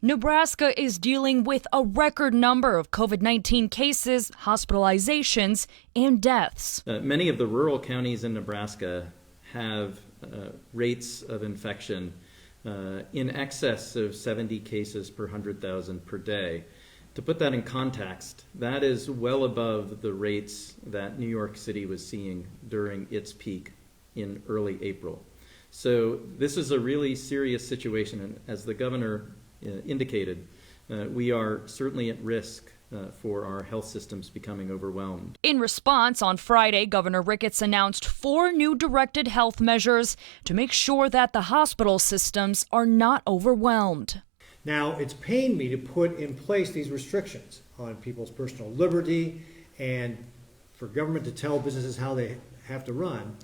Nebraska is dealing with a record number of COVID-19 cases, hospitalizations, and deaths. Many of the rural counties in Nebraska have rates of infection in excess of 70 cases per 100,000 per day. To put that in context, that is well above the rates that New York City was seeing during its peak in early April. So this is a really serious situation, and as the governor indicated, we are certainly at risk for our health systems becoming overwhelmed. In response, on Friday, Governor Ricketts announced 4 new directed health measures to make sure that the hospital systems are not overwhelmed. Now, it's pained me to put in place these restrictions on people's personal liberty and for government to tell businesses how they have to run,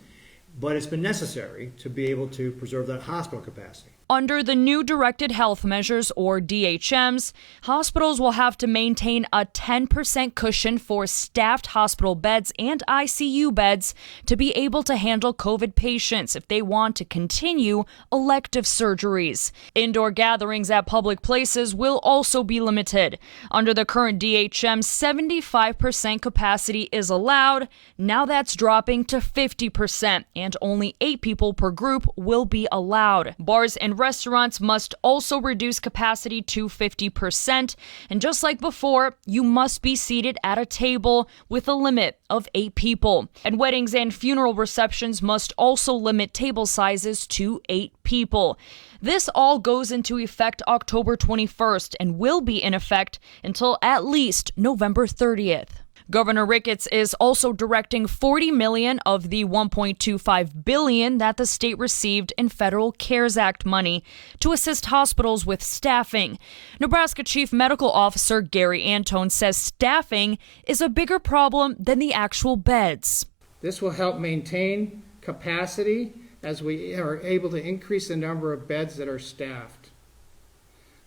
but it's been necessary to be able to preserve that hospital capacity. Under the new directed health measures, or DHMs, hospitals will have to maintain a 10% cushion for staffed hospital beds and ICU beds to be able to handle COVID patients if they want to continue elective surgeries. Indoor gatherings at public places will also be limited. Under the current DHM, 75% capacity is allowed. Now that's dropping to 50%, and only 8 people per group will be allowed. Bars and restaurants must also reduce capacity to 50%. And just like before, you must be seated at a table with a limit of 8 people. And weddings and funeral receptions must also limit table sizes to 8 people. This all goes into effect October 21st and will be in effect until at least November 30th. Governor Ricketts is also directing $40 million of the $1.25 billion that the state received in federal CARES Act money to assist hospitals with staffing. Nebraska Chief Medical Officer Gary Antone says staffing is a bigger problem than the actual beds. This will help maintain capacity as we are able to increase the number of beds that are staffed.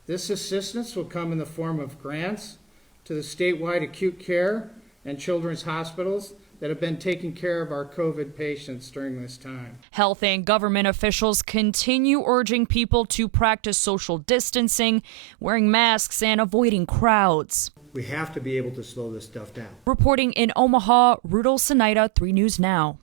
This assistance will come in the form of grants to the statewide acute care and children's hospitals that have been taking care of our COVID patients during this time. Health and government officials continue urging people to practice social distancing, wearing masks, and avoiding crowds. We have to be able to slow this stuff down. Reporting in Omaha, Rudolph Sinaida, 3 News Now.